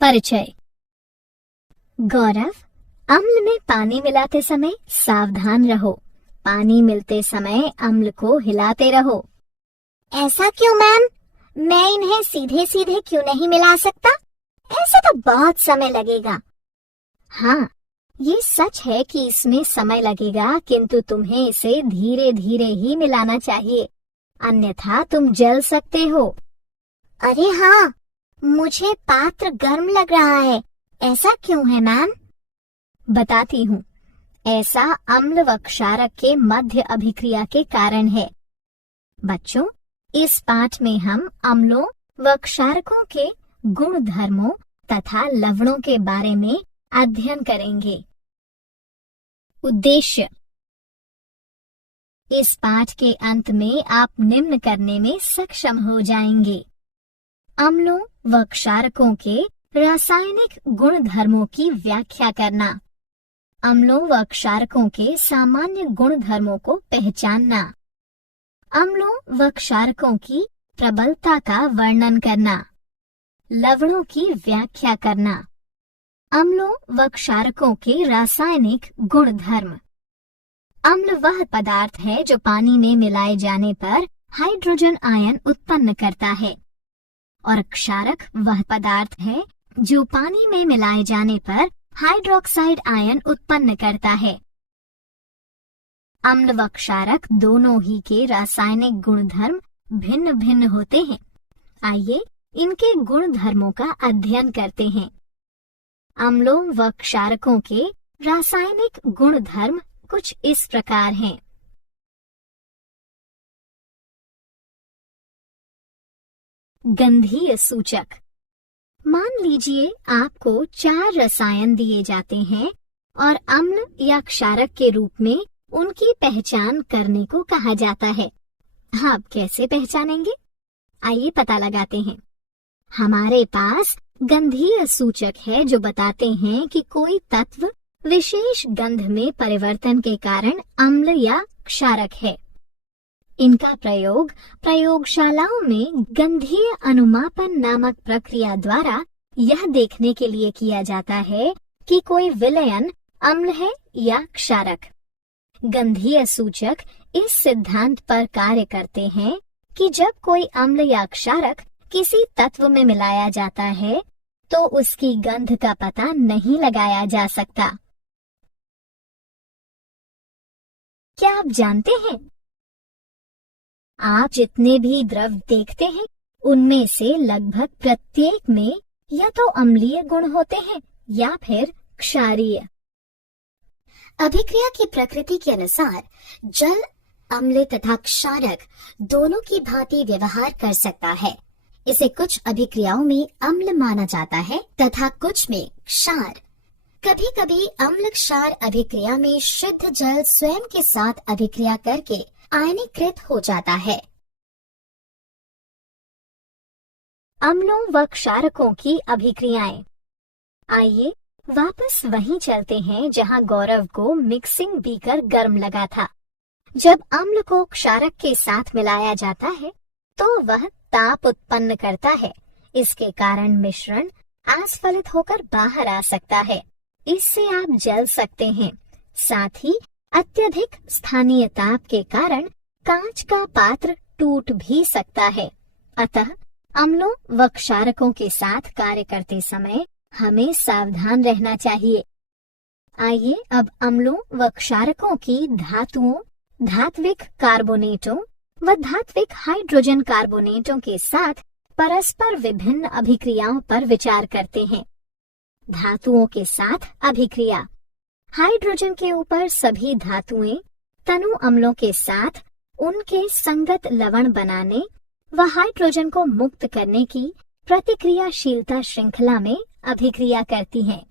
परिचय। गौरव, अम्ल में पानी मिलाते समय सावधान रहो। पानी मिलते समय अम्ल को हिलाते रहो। ऐसा क्यों मैम? मैं इन्हें सीधे सीधे क्यों नहीं मिला सकता? ऐसे तो बहुत समय लगेगा। हाँ, ये सच है कि इसमें समय लगेगा, किंतु तुम्हें इसे धीरे धीरे ही मिलाना चाहिए, अन्यथा तुम जल सकते हो। अरे हाँ, मुझे पात्र गर्म लग रहा है। ऐसा क्यों है मैम? बताती हूँ। ऐसा अम्ल व क्षारक के मध्य अभिक्रिया के कारण है। बच्चों, इस पाठ में हम अम्लों व क्षारकों के गुण धर्मों तथा लवणों के बारे में अध्ययन करेंगे। उद्देश्य। इस पाठ के अंत में आप निम्न करने में सक्षम हो जाएंगे: अम्लों व क्षारकों के रासायनिक गुण धर्मों की व्याख्या करना, अम्लों व क्षारकों के सामान्य गुण धर्मों को पहचानना, अम्लों व क्षारकों की प्रबलता का वर्णन करना, लवणों की व्याख्या करना, अम्लों व क्षारकों के रासायनिक गुण धर्म। अम्ल वह पदार्थ है जो पानी में मिलाए जाने पर हाइड्रोजन आयन उत्पन्न करता है, और क्षारक वह पदार्थ है जो पानी में मिलाए जाने पर हाइड्रोक्साइड आयन उत्पन्न करता है। अम्ल व क्षारक दोनों ही के रासायनिक गुणधर्म भिन्न भिन्न होते हैं। आइए इनके गुण धर्मों का अध्ययन करते हैं। अम्लों व क्षारकों के रासायनिक गुण धर्म कुछ इस प्रकार हैं। गंधीय सूचक। मान लीजिए आपको 4 रसायन दिए जाते हैं और अम्ल या क्षारक के रूप में उनकी पहचान करने को कहा जाता है। आप कैसे पहचानेंगे? आइए पता लगाते हैं। हमारे पास गंधीय सूचक है जो बताते हैं कि कोई तत्व विशेष गंध में परिवर्तन के कारण अम्ल या क्षारक है। इनका प्रयोग प्रयोगशालाओं में गंधीय अनुमापन नामक प्रक्रिया द्वारा यह देखने के लिए किया जाता है कि कोई विलयन अम्ल है या क्षारक। गंधीय सूचक इस सिद्धांत पर कार्य करते हैं कि जब कोई अम्ल या क्षारक किसी तत्व में मिलाया जाता है तो उसकी गंध का पता नहीं लगाया जा सकता। क्या आप जानते हैं, आप जितने भी द्रव देखते हैं उनमें से लगभग प्रत्येक में या तो अम्लीय गुण होते हैं या फिर क्षारीय। अभिक्रिया की प्रकृति के अनुसार जल अम्ल तथा क्षारक दोनों की भांति व्यवहार कर सकता है। इसे कुछ अभिक्रियाओं में अम्ल माना जाता है तथा कुछ में क्षार। कभी कभी अम्ल क्षार अभिक्रिया में शुद्ध जल स्वयं के साथ अभिक्रिया करके आयनीकृत हो जाता है। अम्लों व क्षारकों की अभिक्रियाएं। आइए वापस वहीं चलते हैं जहां गौरव को मिक्सिंग बीकर गर्म लगा था। जब अम्ल को क्षारक के साथ मिलाया जाता है तो वह ताप उत्पन्न करता है। इसके कारण मिश्रण आस्फलित होकर बाहर आ सकता है। इससे आप जल सकते हैं। साथ ही अत्यधिक स्थानीय ताप के कारण कांच का पात्र टूट भी सकता है। अतः अम्लों व क्षारकों के साथ कार्य करते समय हमें सावधान रहना चाहिए। आइए अब अम्लों व क्षारकों की धातुओं, धात्विक कार्बोनेटों व धात्विक हाइड्रोजन कार्बोनेटों के साथ परस्पर विभिन्न अभिक्रियाओं पर विचार करते हैं। धातुओं के साथ अभिक्रिया। हाइड्रोजन के ऊपर सभी धातुएं तनु अम्लों के साथ उनके संगत लवण बनाने व हाइड्रोजन को मुक्त करने की प्रतिक्रियाशीलता श्रृंखला में अभिक्रिया करती हैं।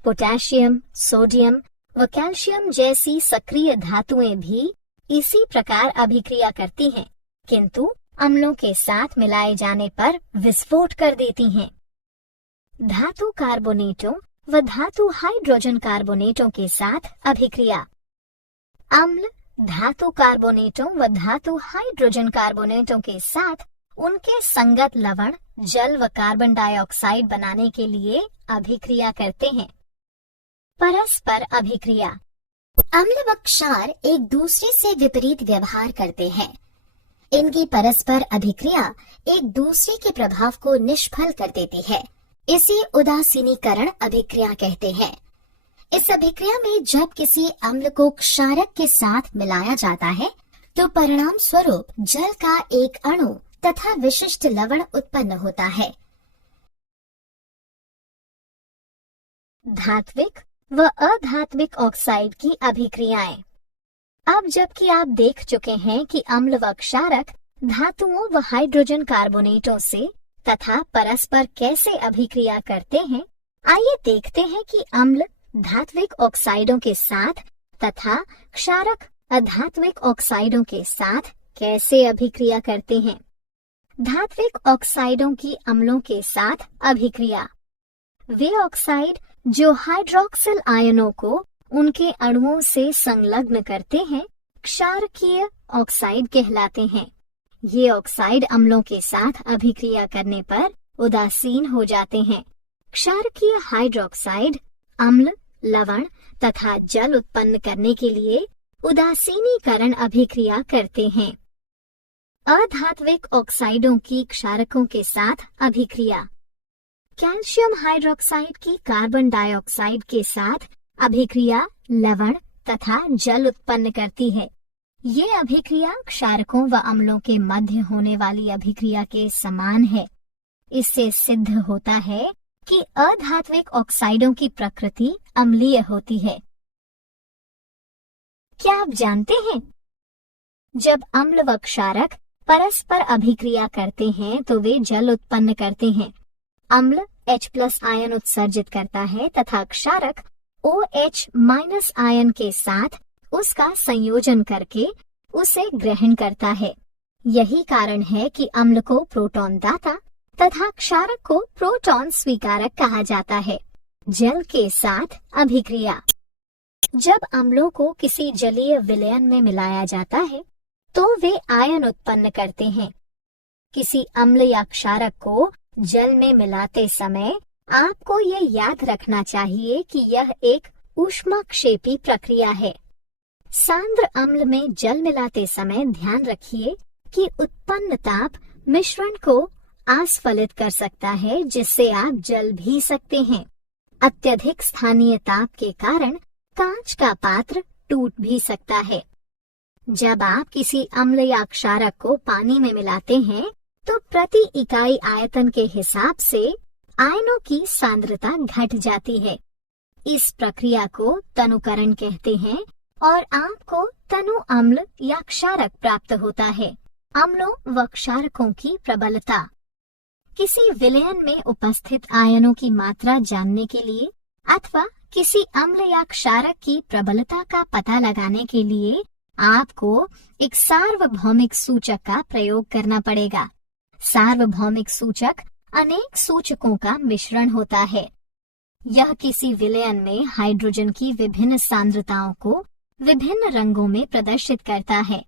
पोटेशियम, सोडियम व कैल्शियम जैसी सक्रिय धातुएं भी इसी प्रकार अभिक्रिया करती हैं, किंतु अम्लों के साथ मिलाए जाने पर विस्फोट कर देती हैं। धातु कार्बोनेटों व धातु हाइड्रोजन कार्बोनेटों के साथ अभिक्रिया। अम्ल धातु कार्बोनेटों व धातु हाइड्रोजन कार्बोनेटों के साथ उनके संगत लवण जल व कार्बन डाइऑक्साइड बनाने के लिए अभिक्रिया करते हैं। परस्पर अभिक्रिया। अम्ल व क्षार एक दूसरे से विपरीत व्यवहार करते हैं। इनकी परस्पर अभिक्रिया एक दूसरे के प्रभाव को निष्फल कर देती है। इसे उदासीनीकरण अभिक्रिया कहते हैं। इस अभिक्रिया में जब किसी अम्ल को क्षारक के साथ मिलाया जाता है तो परिणाम स्वरूप जल का एक अणु तथा विशिष्ट लवण उत्पन्न होता है। धात्विक व अधात्विक ऑक्साइड की अभिक्रियाएं। अब जबकि आप देख चुके हैं कि अम्ल व क्षारक धातुओं व हाइड्रोजन कार्बोनेटों से तथा परस्पर कैसे अभिक्रिया करते हैं, आइए देखते हैं कि अम्ल धात्विक ऑक्साइडों के साथ तथा क्षारक अधात्विक ऑक्साइडों के साथ कैसे अभिक्रिया करते हैं। धात्विक ऑक्साइडों की अम्लों के साथ अभिक्रिया। वे ऑक्साइड जो हाइड्रोक्सिल आयनों को उनके अणुओं से संलग्न करते हैं, क्षारकीय ऑक्साइड कहलाते हैं। ये ऑक्साइड अम्लों के साथ अभिक्रिया करने पर उदासीन हो जाते हैं। क्षारकीय हाइड्रोक्साइड अम्ल, लवण तथा जल उत्पन्न करने के लिए उदासीनीकरण अभिक्रिया करते हैं। अधात्विक ऑक्साइडों की क्षारकों के साथ अभिक्रिया। कैल्शियम हाइड्रोक्साइड की कार्बन डाइऑक्साइड के साथ अभिक्रिया लवण तथा जल उत्पन्न करती है। ये अभिक्रिया क्षारकों व अम्लों के मध्य होने वाली अभिक्रिया के समान है। इससे सिद्ध होता है कि अधात्विक ऑक्साइडों की प्रकृति अम्लीय होती है। क्या आप जानते हैं, जब अम्ल व क्षारक परस्पर अभिक्रिया करते हैं तो वे जल उत्पन्न करते हैं। अम्ल H+ आयन उत्सर्जित करता है तथा क्षारक OH- आयन के साथ उसका संयोजन करके उसे ग्रहण करता है। यही कारण है कि अम्ल को प्रोटॉन दाता तथा क्षारक को प्रोटॉन स्वीकारक कहा जाता है। जल के साथ अभिक्रिया। जब अम्लों को किसी जलीय विलयन में मिलाया जाता है तो वे आयन उत्पन्न करते हैं। किसी अम्ल या क्षारक को जल में मिलाते समय आपको ये याद रखना चाहिए कि यह एक ऊष्माक्षेपी प्रक्रिया है। सांद्र अम्ल में जल मिलाते समय ध्यान रखिए कि उत्पन्न ताप मिश्रण को आस्फलित कर सकता है, जिससे आप जल भी सकते हैं। अत्यधिक स्थानीय ताप के कारण कांच का पात्र टूट भी सकता है। जब आप किसी अम्ल या क्षारक को पानी में मिलाते हैं तो प्रति इकाई आयतन के हिसाब से आयनों की सांद्रता घट जाती है। इस प्रक्रिया को तनुकरण कहते हैं और आपको तनु अम्ल या क्षारक प्राप्त होता है। अम्लों व क्षारकों की प्रबलता। किसी विलयन में उपस्थित आयनों की मात्रा जानने के लिए अथवा किसी अम्ल या क्षारक की प्रबलता का पता लगाने के लिए आपको एक सार्वभौमिक सूचक का प्रयोग करना पड़ेगा। सार्वभौमिक सूचक अनेक सूचकों का मिश्रण होता है। यह किसी विलयन में हाइड्रोजन की विभिन्न सांद्रताओं को विभिन्न रंगों में प्रदर्शित करता है।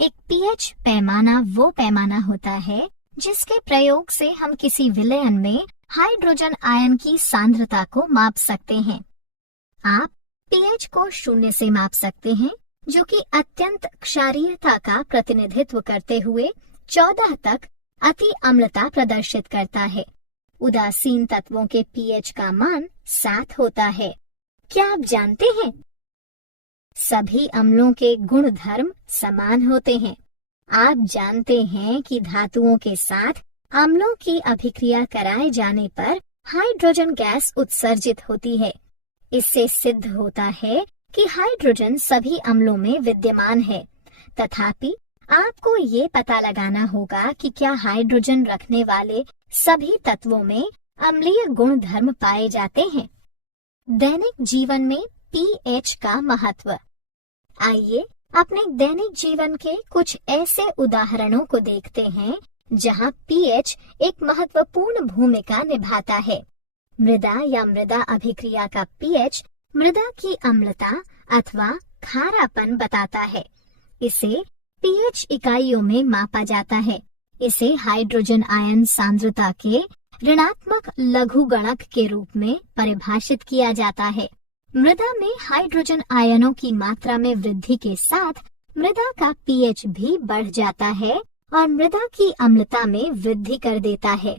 एक पीएच पैमाना वो पैमाना होता है जिसके प्रयोग से हम किसी विलयन में हाइड्रोजन आयन की सांद्रता को माप सकते हैं। आप पीएच को 0 से माप सकते हैं, जो कि अत्यंत क्षारीयता का प्रतिनिधित्व करते हुए 14 तक अति अम्लता प्रदर्शित करता है। उदासीन तत्वों के पीएच का मान 7 होता है। क्या आप जानते हैं, सभी अम्लों के गुण धर्म समान होते हैं। आप जानते हैं कि धातुओं के साथ अम्लों की अभिक्रिया कराए जाने पर हाइड्रोजन गैस उत्सर्जित होती है। इससे सिद्ध होता है कि हाइड्रोजन सभी अम्लों में विद्यमान है। तथापि आपको ये पता लगाना होगा कि क्या हाइड्रोजन रखने वाले सभी तत्वों में अम्लीय गुण धर्म पाए जाते हैं। दैनिक जीवन में पीएच का महत्व। आइए अपने दैनिक जीवन के कुछ ऐसे उदाहरणों को देखते हैं जहां पीएच एक महत्वपूर्ण भूमिका निभाता है। मृदा या मृदा अभिक्रिया का पीएच मृदा की अम्लता अथवा खारापन बताता है। इसे पीएच इकाइयों में मापा जाता है। इसे हाइड्रोजन आयन सांद्रता के ऋणात्मक लघुगणक के रूप में परिभाषित किया जाता है। मृदा में हाइड्रोजन आयनों की मात्रा में वृद्धि के साथ मृदा का पीएच भी बढ़ जाता है और मृदा की अम्लता में वृद्धि कर देता है।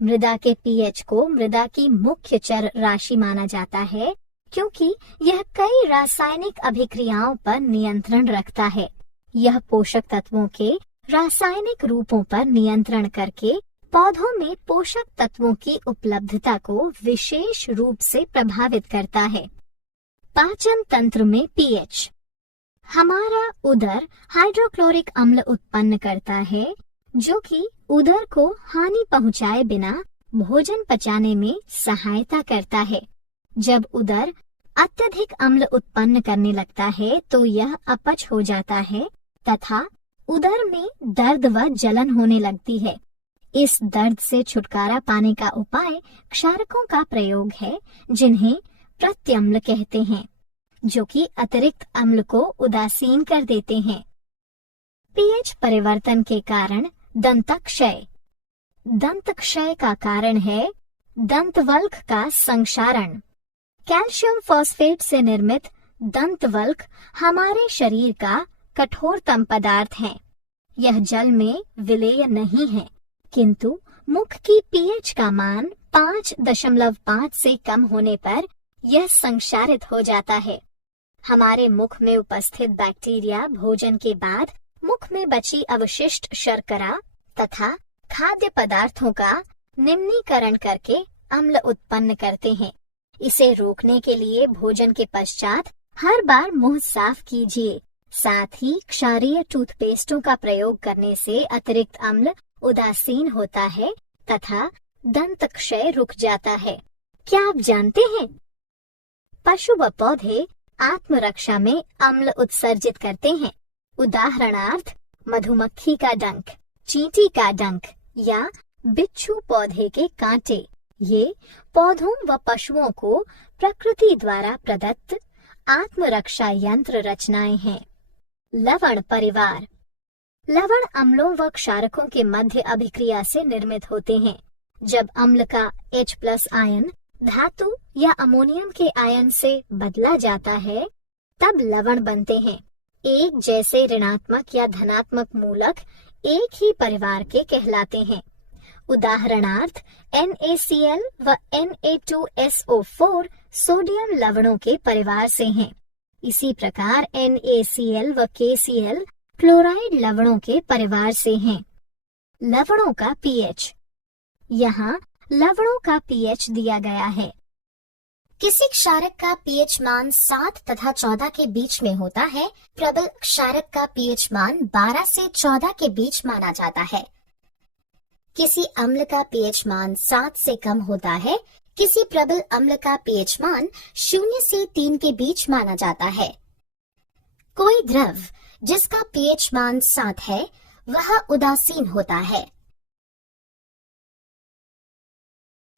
मृदा के पीएच को मृदा की मुख्य चर राशि माना जाता है क्योंकि यह कई रासायनिक अभिक्रियाओं पर नियंत्रण रखता है। यह पोषक तत्वों के रासायनिक रूपों पर नियंत्रण करके पौधों में पोषक तत्वों की उपलब्धता को विशेष रूप से प्रभावित करता है। पाचन तंत्र में पीएच। हमारा उदर हाइड्रोक्लोरिक अम्ल उत्पन्न करता है जो कि उदर को हानि पहुंचाए बिना भोजन पचाने में सहायता करता है। जब उदर अत्यधिक अम्ल उत्पन्न करने लगता है तो यह अपच हो जाता है तथा उदर में दर्द व जलन होने लगती है। इस दर्द से छुटकारा पाने का उपाय क्षारकों का प्रयोग है जिन्हें प्रत्यम्ल कहते हैं, जो कि अतिरिक्त अम्ल को उदासीन कर देते हैं। पीएच परिवर्तन के कारण दंतक्षय। दंत क्षय का कारण है दंतवल्क का संक्षारण। कैल्शियम फॉस्फेट से निर्मित दंतवल्क हमारे शरीर का कठोरतम पदार्थ है। यह जल में विलेय नहीं है, किंतु मुख की पीएच का मान 5.5 से कम होने पर यह संक्षारित हो जाता है। हमारे मुख में उपस्थित बैक्टीरिया भोजन के बाद मुख में बची अवशिष्ट शर्करा तथा खाद्य पदार्थों का निम्नीकरण करके अम्ल उत्पन्न करते हैं। इसे रोकने के लिए भोजन के पश्चात हर बार मुंह साफ कीजिए। साथ ही क्षारीय टूथपेस्टों का प्रयोग करने से अतिरिक्त अम्ल उदासीन होता है तथा दंत क्षय रुक जाता है। क्या आप जानते हैं पशु व पौधे आत्मरक्षा में अम्ल उत्सर्जित करते हैं। उदाहरणार्थ मधुमक्खी का डंक, चींटी का डंक या बिच्छू पौधे के कांटे। ये पौधों व पशुओं को प्रकृति द्वारा प्रदत्त आत्मरक्षा यंत्र रचनाएं हैं। लवण परिवार। लवण अम्लों व क्षारकों के मध्य अभिक्रिया से निर्मित होते हैं। जब अम्ल का H+ आयन धातु या अमोनियम के आयन से बदला जाता है तब लवण बनते हैं। एक जैसे ऋणात्मक या धनात्मक मूलक एक ही परिवार के कहलाते हैं। उदाहरणार्थ NaCl व Na2SO4 सोडियम लवणों के परिवार से हैं। इसी प्रकार NaCl व KCl क्लोराइड लवणों के परिवार से हैं। लवणों का पीएच। यहाँ लवणों का पीएच दिया गया है। किसी क्षारक का पीएच मान 7 तथा 14 के बीच में होता है। प्रबल क्षारक का पीएच मान 12 से 14 के बीच माना जाता है। किसी अम्ल का पीएच मान 7 से कम होता है। किसी प्रबल अम्ल का पीएच मान 0 से 3 के बीच माना जाता है। कोई द्रव जिसका पीएच मान 7 है वह उदासीन होता है।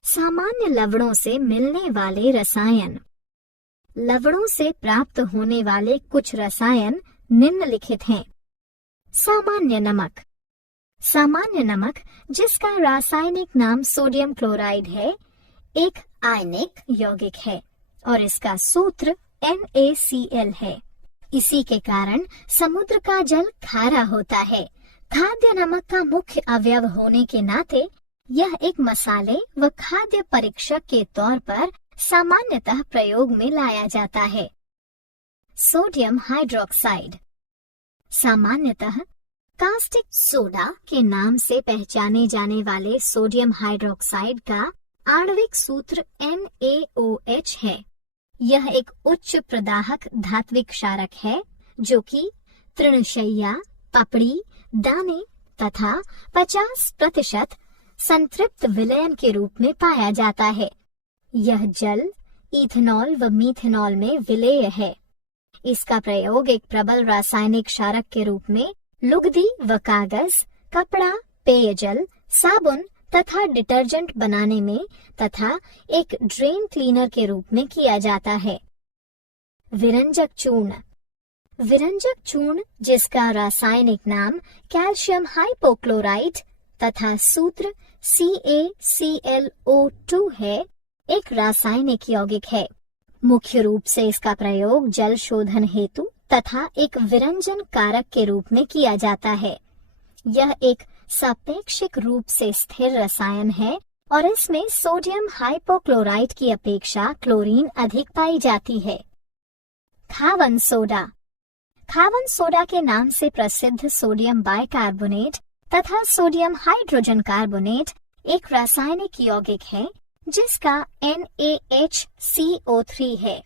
सामान्य लवणों से मिलने वाले रसायन। लवणों से प्राप्त होने वाले कुछ रसायन निम्नलिखित हैं। सामान्य नमक। सामान्य नमक, जिसका रासायनिक नाम सोडियम क्लोराइड है, एक आयनिक यौगिक है और इसका सूत्र NaCl है। इसी के कारण समुद्र का जल खारा होता है। खाद्य नमक का मुख्य अवयव होने के नाते यह एक मसाले व खाद्य परीक्षक के तौर पर सामान्यतः प्रयोग में लाया जाता है। Sodium hydroxide. सामान्यतः कास्टिक सोडा के नाम से पहचाने जाने वाले सोडियम हाइड्रोक्साइड का आणविक सूत्र NaOH है। यह एक उच्च प्रदाहक धात्विक क्षारक है जो कि तृणशैया, पपड़ी, दाने तथा 50% संतृप्त विलयन के रूप में पाया जाता है। यह जल, इथेनॉल व मीथेनॉल में विलेय है। इसका प्रयोग एक प्रबल रासायनिक क्षारक के रूप में लुगदी व कागज, कपड़ा, पेयजल, साबुन तथा डिटर्जेंट बनाने में तथा एक ड्रेन क्लीनर के रूप में किया जाता है। विरंजक चूर्ण। विरंजक चूर्ण, जिसका रासायनिक नाम कैल्शियम हाइपोक्लोराइट तथा सूत्र CaClO2 है, एक रासायनिक यौगिक है। मुख्य रूप से इसका प्रयोग जल शोधन हेतु तथा एक विरंजन कारक के रूप में किया जाता है। यह एक सापेक्षिक रूप से स्थिर रसायन है और इसमें सोडियम हाइपोक्लोराइट की अपेक्षा क्लोरीन अधिक पाई जाती है। खावन सोडा। खावन सोडा के नाम से प्रसिद्ध सोडियम बाइकार्बोनेट तथा सोडियम हाइड्रोजन कार्बोनेट एक रासायनिक यौगिक है जिसका NaHCO3 है।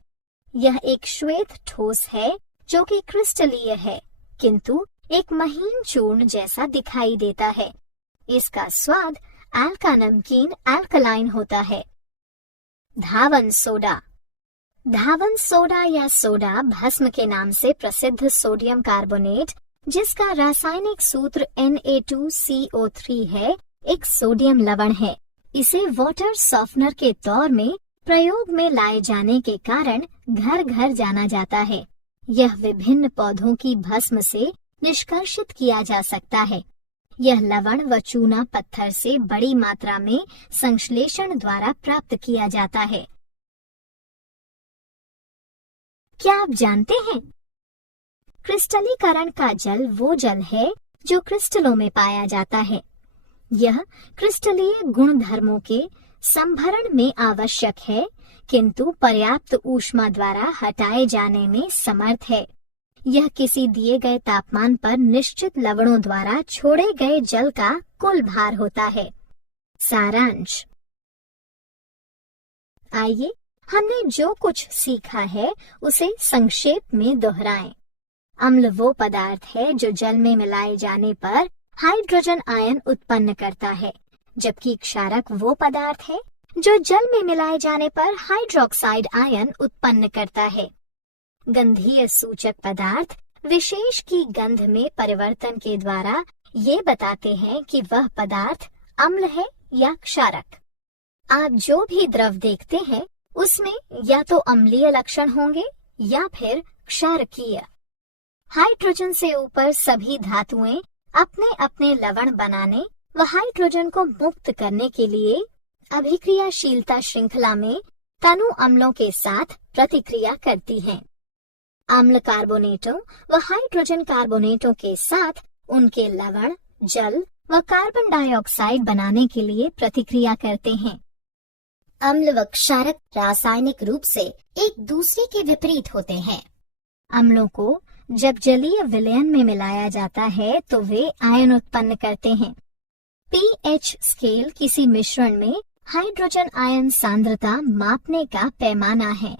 यह एक श्वेत ठोस है जो कि क्रिस्टलीय है, किंतु एक महीन चूर्ण जैसा दिखाई देता है। इसका स्वाद अल्का नमकीन अल्कलाइन होता है। धावन सोडा। धावन सोडा या सोडा भस्म के नाम से प्रसिद्ध सोडियम कार्बोनेट, जिसका रासायनिक सूत्र Na2CO3 है, एक सोडियम लवण है। इसे वाटर सॉफ्टनर के तौर में प्रयोग में लाए जाने के कारण घर घर जाना जाता है। यह विभिन्न पौधों की भस्म से निष्कर्षित किया जा सकता है। यह लवण व चूना पत्थर से बड़ी मात्रा में संश्लेषण द्वारा प्राप्त किया जाता है। क्या आप जानते हैं, क्रिस्टलीकरण का जल वो जल है जो क्रिस्टलों में पाया जाता है। यह क्रिस्टलीय गुणधर्मों के संभरण में आवश्यक है, किंतु पर्याप्त ऊष्मा द्वारा हटाए जाने में समर्थ है। यह किसी दिए गए तापमान पर निश्चित लवणों द्वारा छोड़े गए जल का कुल भार होता है। सारांश। आइए हमने जो कुछ सीखा है उसे संक्षेप में दोहराएं। अम्ल वो पदार्थ है जो जल में मिलाए जाने पर हाइड्रोजन आयन उत्पन्न करता है, जबकि क्षारक वो पदार्थ है जो जल में मिलाए जाने पर हाइड्रोक्साइड आयन उत्पन्न करता है। गंधीय सूचक पदार्थ विशेष की गंध में परिवर्तन के द्वारा ये बताते हैं कि वह पदार्थ अम्ल है या क्षारक। आप जो भी द्रव देखते हैं उसमें या तो अम्लीय लक्षण होंगे या फिर क्षारकीय। हाइड्रोजन से ऊपर सभी धातुएं अपने अपने लवण बनाने व हाइड्रोजन को मुक्त करने के लिए अभिक्रियाशीलता श्रृंखला में तनु अम्लों के साथ प्रतिक्रिया करती हैं। अम्ल कार्बोनेटों व हाइड्रोजन कार्बोनेटों के साथ उनके लवण जल व कार्बन डाइऑक्साइड बनाने के लिए प्रतिक्रिया करते हैं। अम्ल व क्षारक रासायनिक रूप से एक दूसरे के विपरीत होते हैं। अम्लों को जब जलीय विलयन में मिलाया जाता है तो वे आयन उत्पन्न करते हैं। pH स्केल किसी मिश्रण में हाइड्रोजन आयन सांद्रता मापने का पैमाना है।